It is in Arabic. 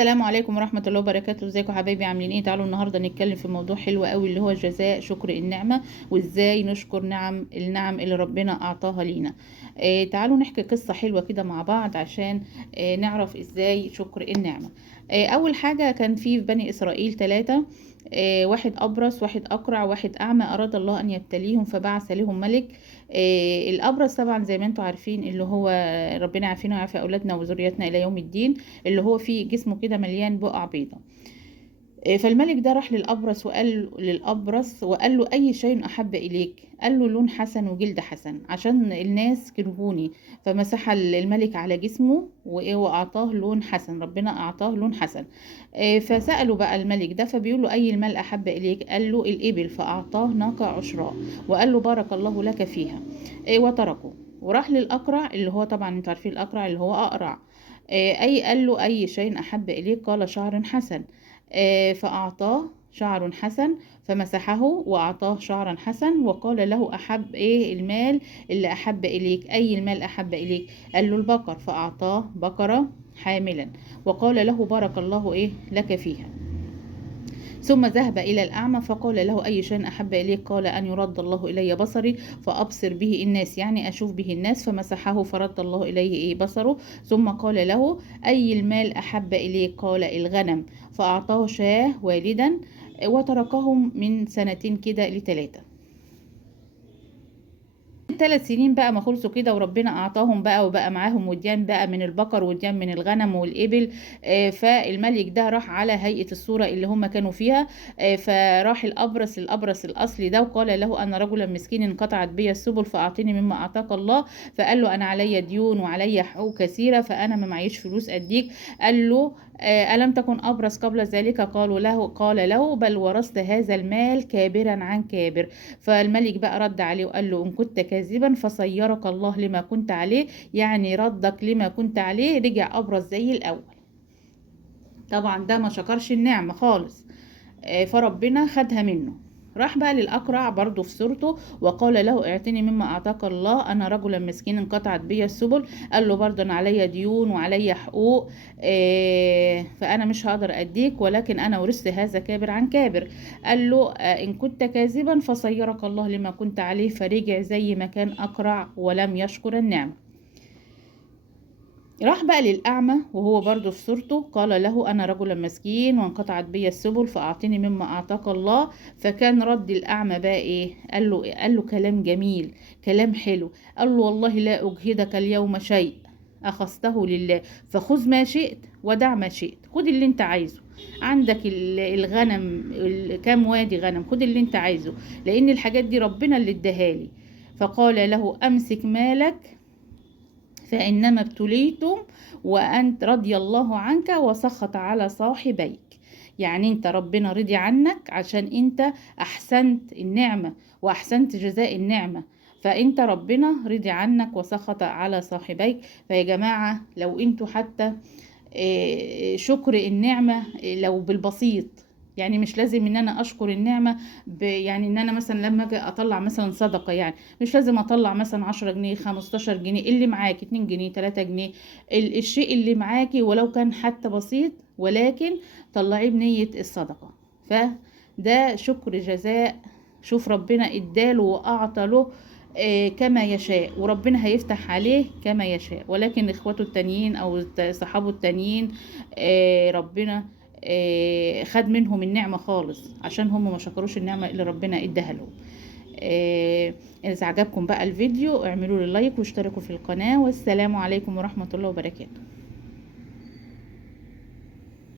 السلام عليكم ورحمة الله وبركاته. ازيكم حبايبي؟ عاملين ايه؟ تعالوا النهارده نتكلم في موضوع حلو قوي اللي هو جزاء شكر النعمة، وازاي نشكر النعم اللي ربنا اعطاها لينا. تعالوا نحكي قصة حلوة كده مع بعض عشان نعرف ازاي شكر النعمة. اول حاجة كان في بني اسرائيل ثلاثة، واحد أبرص، واحد أقرع، واحد أعمى. أراد الله أن يبتليهم فبعث لهم ملك. الأبرص طبعا زي ما انتم عارفين اللي هو ربنا عارفينه ويعافي أولادنا وذرياتنا إلى يوم الدين، اللي هو فيه جسمه كده مليان بقع بيضة. فالملك ده راح للأبرص وقال له أي شيء أحب إليك؟ قال له لون حسن وجلد حسن، عشان الناس كرهوني. فمسح الملك على جسمه وأعطاه لون حسن، ربنا أعطاه لون حسن. فسأله بقى الملك ده، فبيقول له أي المال أحب إليك؟ قال له الإبل، فأعطاه ناقة عشراء وقال له بارك الله لك فيها. وتركه وراح للأقرع، اللي هو طبعا انتوا عارفين الأقرع اللي هو أقرع. قال له أي شيء أحب إليك؟ قال شعر حسن. فأعطاه شعر حسن، فمسحه وأعطاه شعرا حسن وقال له أحب إيه المال اللي أحب إليك؟ أي المال أحب إليك؟ قال له البقر، فأعطاه بقرة حاملا وقال له بارك الله إيه لك فيها. ثم ذهب إلى الأعمى فقال له أي شيء أحب إليك؟ قال أن يرد الله إلي بصري فأبصر به الناس، يعني أشوف به الناس. فمسحه فرد الله إليه إيه بصره. ثم قال له أي المال أحب إليك؟ قال الغنم، فأعطاه شاه والدا وتركهم من سنتين كده لثلاثة. 3 سنين بقى ما خلصوا كده وربنا اعطاهم بقى وبقى معاهم وديان بقى من البقر وديان من الغنم والابل. فالملك ده راح على هيئة الصورة اللي هم كانوا فيها. فراح الابرص الاصلي ده وقال له انا رجل مسكين انقطعت بي السبل فاعطني مما اعطاك الله. فقال له انا علي ديون وعلي حقوق كثيرة فانا ما معيش فلوس اديك. قال له ألم تكن أبرص قبل ذلك؟ قال له بل ورثت هذا المال كابرا عن كابر. فالملك بقى رد عليه وقال له إن كنت كاذبا فصيرك الله لما كنت عليه، يعني ردك لما كنت عليه، رجع أبرص زي الأول. طبعا ده ما شكرش النعمة خالص. فربنا خدها منه. راح بقى للأقرع برضه في صورته وقال له اعطني مما أعطاك الله، أنا رجلا مسكين انقطعت بي السبل. قال له برضه أنا عليا ديون وعليا حقوق، فأنا مش هقدر أديك، ولكن أنا ورثت هذا كابر عن كابر. قال له إن كنت كاذبا فصيرك الله لما كنت عليه. فرجع زي ما كان أقرع ولم يشكر النعمة. راح بقى للأعمى وهو برضو في صورته، قال له أنا رجل مسكين وانقطعت بي السبل فأعطني مما أعطاك الله. فكان رد الأعمى بقى إيه؟ قال له كلام جميل، كلام حلو. قال له والله لا أجهدك اليوم شيء أخذته لله، فخذ ما شئت ودع ما شئت. خد اللي انت عايزه، عندك الغنم، كام وادي غنم، خد اللي انت عايزه، لأن الحاجات دي ربنا اللي اداهالي. فقال له أمسك مالك فإنما ابتليتم وأنت رضي الله عنك وسخط على صاحبيك. يعني انت ربنا رضي عنك عشان انت احسنت النعمة واحسنت جزاء النعمة، فانت ربنا رضي عنك وسخط على صاحبيك. فيا جماعة لو انتوا حتى شكر النعمة لو بالبسيط، يعني مش لازم ان انا اشكر النعمة يعني ان انا مثلا لما اجي اطلع مثلا صدقة، يعني مش لازم اطلع مثلا 10 جنيه 15 جنيه، اللي معاكي 2 جنيه 3 جنيه، الشيء اللي معاكي ولو كان حتى بسيط، ولكن طلعيه بنية الصدقة. فده شكر جزاء. شوف ربنا اداله واعطى له كما يشاء، وربنا هيفتح عليه كما يشاء. ولكن اخواته التانيين او صحابه التانيين ربنا خد منهم النعمة خالص عشان هم ما شكروش النعمة اللي ربنا اداها لهم. إذا عجبكم بقى الفيديو اعملوا لي لايك واشتركوا في القناة، والسلام عليكم ورحمة الله وبركاته.